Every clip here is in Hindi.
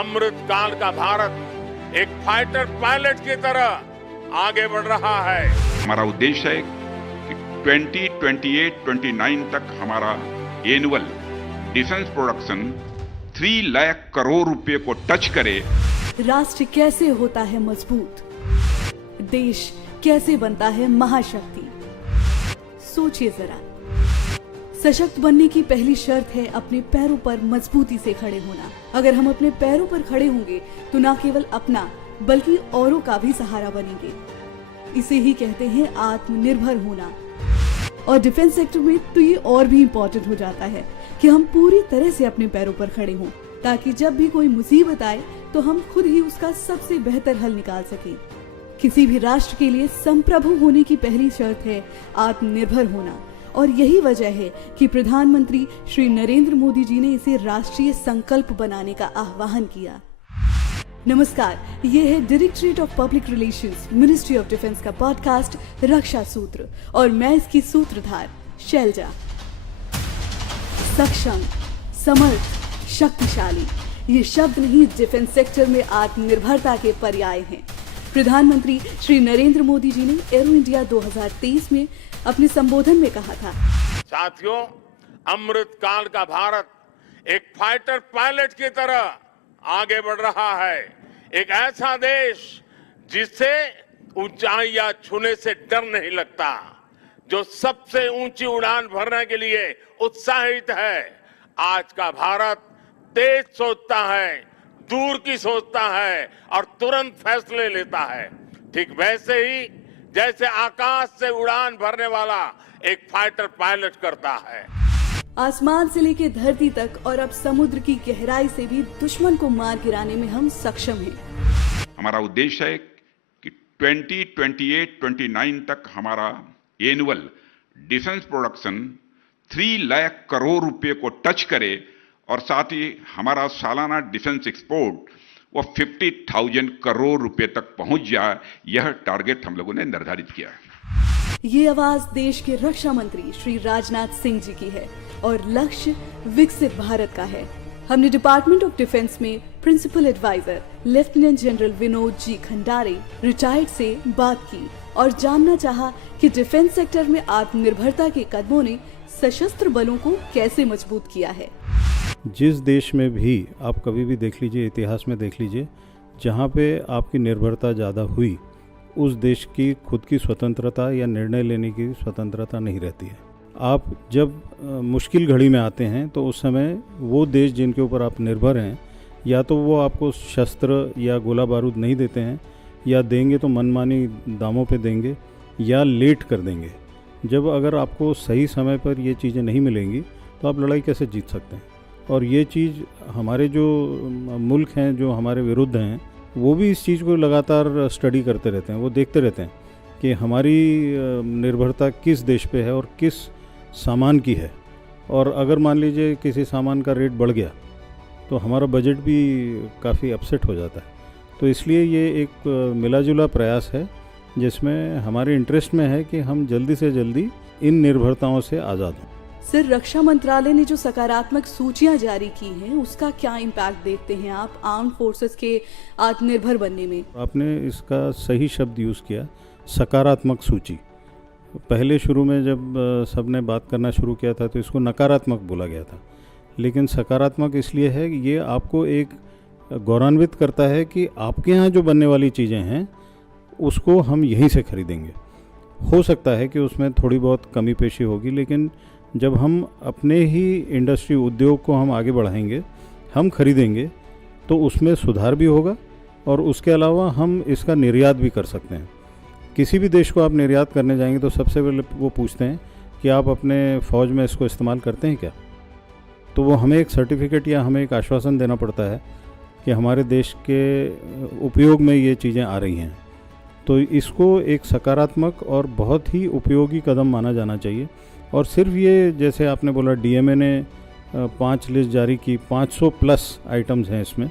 अमृत काल का भारत एक फाइटर पायलट की तरह आगे बढ़ रहा है। हमारा उद्देश्य है कि 2028-29 तक हमारा annual defence production 3 lakh crore रुपए को टच करे। राष्ट्र कैसे होता है मजबूत, देश कैसे बनता है महाशक्ति। सोचिए जरा, सशक्त बनने की पहली शर्त है अपने पैरों पर मजबूती से खड़े होना। अगर हम अपने पैरों पर खड़े होंगे तो न केवल अपना बल्कि औरों का भी सहारा बनेंगे। इसे ही कहते हैं आत्मनिर्भर होना। और डिफेंस सेक्टर में तो ये और भी इम्पोर्टेंट हो जाता है कि हम पूरी तरह से अपने पैरों पर खड़े हों, ताकि जब भी कोई मुसीबत आए तो हम खुद ही उसका सबसे बेहतर हल निकाल सकें। किसी भी राष्ट्र के लिए संप्रभु होने की पहली शर्त है आत्मनिर्भर होना। और यही वजह है कि प्रधानमंत्री श्री नरेंद्र मोदी जी ने इसे राष्ट्रीय संकल्प बनाने का आह्वान किया। नमस्कार, ये है directorate of public relations, ministry of defence का पॉडकास्ट रक्षा सूत्र, और मैं इसकी सूत्रधार शैलजा। सक्षम, समर्थ, शक्तिशाली, ये शब्द नहीं डिफेंस सेक्टर में आत्मनिर्भरता के पर्याय हैं। प्रधानमंत्री श्री नरेंद्र मोदी जी ने एरो इंडिया 2023 में अपने संबोधन में कहा था, साथियों, अमृत काल का भारत एक फाइटर पायलट की तरह आगे बढ़ रहा है। एक ऐसा देश जिससे ऊंचाइयां छूने से डर नहीं लगता, जो सबसे ऊंची उड़ान भरने के लिए उत्साहित है। आज का भारत तेज सोचता है, दूर की सोचता है और तुरंत फैसले लेता है। ठीक वैसे ही जैसे आकाश से उड़ान भरने वाला एक फाइटर पायलट करता है। आसमान से लेकर धरती तक और अब समुद्र की गहराई से भी दुश्मन को मार गिराने में हम सक्षम हैं। हमारा उद्देश्य है कि 2028-29 तक हमारा annual defence production 3 lakh crore रुपए को टच करे, और साथ ही हमारा सालाना डिफेंस एक्सपोर्ट वो 50,000 करोड़ रुपए तक पहुंच जाए। यह टारगेट हम लोगों ने निर्धारित किया है। ये आवाज देश के रक्षा मंत्री श्री राजनाथ सिंह जी की है और लक्ष्य विकसित भारत का है। हमने डिपार्टमेंट ऑफ डिफेंस में principal adviser lieutenant general Vinod ji Khandare retired से बात की और जानना चाहा कि डिफेंस सेक्टर में आत्मनिर्भरता के कदमों ने सशस्त्र बलों को कैसे मजबूत किया है। जिस देश में भी आप कभी भी देख लीजिए, इतिहास में देख लीजिए, जहाँ पे आपकी निर्भरता ज़्यादा हुई, उस देश की खुद की स्वतंत्रता या निर्णय लेने की स्वतंत्रता नहीं रहती है। आप जब मुश्किल घड़ी में आते हैं तो उस समय वो देश जिनके ऊपर आप निर्भर हैं, या तो वो आपको शस्त्र या गोला बारूद नहीं देते हैं, या देंगे तो मनमानी दामों पे देंगे या लेट कर देंगे। जब अगर आपको सही समय पर ये चीज़ें नहीं मिलेंगी तो आप लड़ाई कैसे जीत सकते हैं। और ये चीज़ हमारे जो मुल्क हैं जो हमारे विरुद्ध हैं, वो भी इस चीज़ को लगातार स्टडी करते रहते हैं। वो देखते रहते हैं कि हमारी निर्भरता किस देश पे है और किस सामान की है। और अगर मान लीजिए किसी सामान का रेट बढ़ गया तो हमारा बजट भी काफ़ी अपसेट हो जाता है। तो इसलिए ये एक मिलाजुला प्रयास है जिसमें हमारे इंटरेस्ट में है कि हम जल्दी से जल्दी इन निर्भरताओं से आज़ाद हों। सर, रक्षा मंत्रालय ने जो सकारात्मक सूचियां जारी की हैं, उसका क्या इम्पैक्ट देखते हैं आप आर्म्ड फोर्सेस के आत्मनिर्भर बनने में? आपने इसका सही शब्द यूज़ किया, सकारात्मक सूची। पहले शुरू में जब सबने बात करना शुरू किया था तो इसको नकारात्मक बोला गया था, लेकिन सकारात्मक इसलिए है कि ये आपको एक गौरवान्वित करता है कि आपके यहाँ जो बनने वाली चीज़ें हैं उसको हम यहीं से खरीदेंगे। हो सकता है कि उसमें थोड़ी बहुत कमी पेशी होगी, लेकिन जब हम अपने ही इंडस्ट्री उद्योग को हम आगे बढ़ाएंगे, हम खरीदेंगे, तो उसमें सुधार भी होगा और उसके अलावा हम इसका निर्यात भी कर सकते हैं। किसी भी देश को आप निर्यात करने जाएंगे तो सबसे पहले वो पूछते हैं कि आप अपने फ़ौज में इसको इस्तेमाल करते हैं क्या। तो वो हमें एक सर्टिफिकेट या हमें एक आश्वासन देना पड़ता है कि हमारे देश के उपयोग में ये चीज़ें आ रही हैं। तो इसको एक सकारात्मक और बहुत ही उपयोगी कदम माना जाना चाहिए। और सिर्फ ये, जैसे आपने बोला, डीएमए ने 5 लिस्ट जारी की, 500 प्लस आइटम्स हैं इसमें,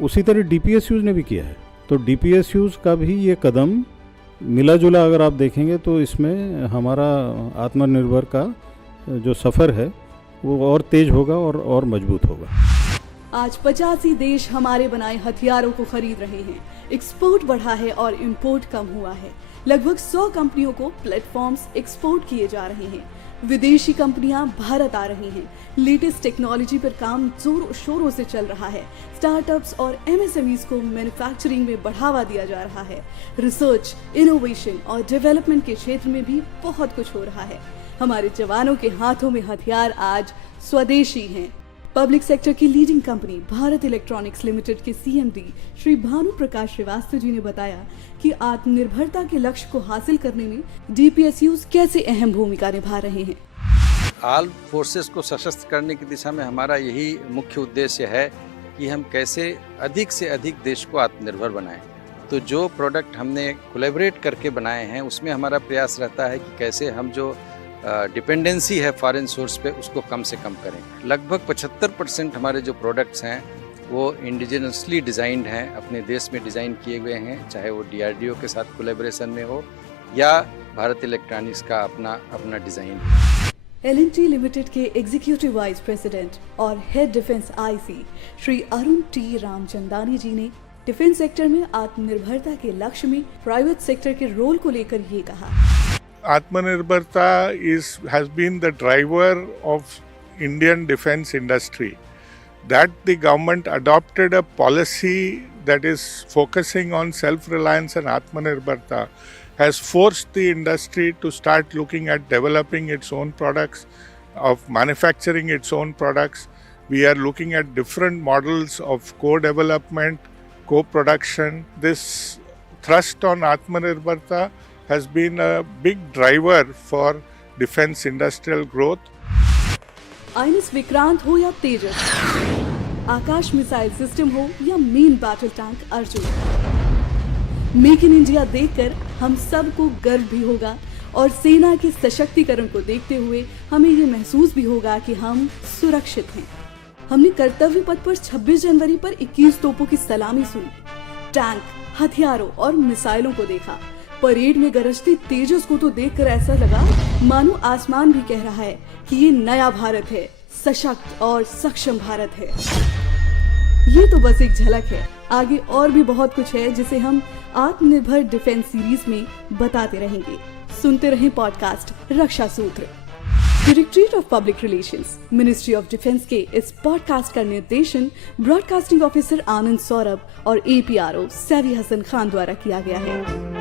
उसी तरह डीपीएसयूज़ ने भी किया है। तो डीपीएसयूज़ का भी ये कदम मिला जुला अगर आप देखेंगे तो इसमें हमारा आत्मनिर्भर का जो सफ़र है वो और तेज़ होगा और मजबूत होगा। आज 85 देश हमारे बनाए हथियारों को खरीद रहे हैं। एक्सपोर्ट बढ़ा है और इंपोर्ट कम हुआ है। लगभग 100 कंपनियों को प्लेटफॉर्म्स एक्सपोर्ट किए जा रहे हैं। विदेशी कंपनियां भारत आ रही हैं। लेटेस्ट टेक्नोलॉजी पर काम जोरों शोरों से चल रहा है। स्टार्टअप्स और एमएसएमईज को मैन्युफैक्चरिंग में बढ़ावा दिया जा रहा है। रिसर्च, इनोवेशन और डेवलपमेंट के क्षेत्र में भी बहुत कुछ हो रहा है। हमारे जवानों के हाथों में हथियार आज स्वदेशी हैं। पब्लिक सेक्टर की leading company Bharat electronics limited के सीएमडी श्री भानु प्रकाश श्रीवास्तव जी ने बताया कि आत्मनिर्भरता के लक्ष्य को हासिल करने में डीपीएसयूज कैसे अहम भूमिका निभा रहे हैं। आर्म्ड फोर्सेस को सशक्त करने की दिशा में हमारा यही मुख्य उद्देश्य है कि हम कैसे अधिक से अधिक देश को आत्मनिर्भर बनाएं। तो जो प्रोडक्ट हमने कोलैबोरेट करके बनाए हैं उसमें हमारा प्रयास रहता है कि कैसे हम जो डिपेंडेंसी है फॉरेन सोर्स पे उसको कम से कम करें। लगभग 75% हमारे जो प्रोडक्ट्स हैं वो इंडिजिनसली डिज़ाइंड हैं, अपने देश में डिज़ाइन किए हुए हैं, चाहे वो डीआरडीओ के साथ कोलैबोरेशन में हो या भारत इलेक्ट्रॉनिक्स का अपना डिज़ाइन। एल&टी लिमिटेड के एग्जीक्यूटिव वाइस प्रेसिडेंट और head defence IC Shri Arun T Ramchandani ji ने डिफेंस सेक्टर में आत्मनिर्भरता के लक्ष्य में प्राइवेट सेक्टर के रोल को लेकर ये कहा। Atmanirbharta has been the driver of Indian defense industry. That the government adopted a policy that is focusing on self-reliance and Atmanirbharta has forced the industry to start looking at developing its own products, of manufacturing its own products. We are looking at different models of co-development, co-production. This thrust on Atmanirbharta has been a big driver for defense industrial growth. INS Vikrant हो या तेजस, आकाश मिसाइल सिस्टम हो या main battle tank Arjun, make in India देखकर हम सबको गर्व भी होगा और सेना के सशक्तिकरण को देखते हुए हमें ये महसूस भी होगा कि हम सुरक्षित हैं। हमने कर्तव्य पथ पर 26 जनवरी पर 21 तोपों की सलामी सुनी, टैंक, हथियारों और मिसाइलों को देखा। परेड में गरजती तेजस को तो देखकर ऐसा लगा मानो आसमान भी कह रहा है कि ये नया भारत है, सशक्त और सक्षम भारत है। ये तो बस एक झलक है, आगे और भी बहुत कुछ है जिसे हम आत्मनिर्भर डिफेंस सीरीज में बताते रहेंगे। सुनते रहें पॉडकास्ट रक्षा सूत्र। Directorate of public relations, ministry of defence के इस पॉडकास्ट का निर्देशन ब्रॉडकास्टिंग ऑफिसर आनंद सौरभ और APRO सैवी हसन खान द्वारा किया गया है।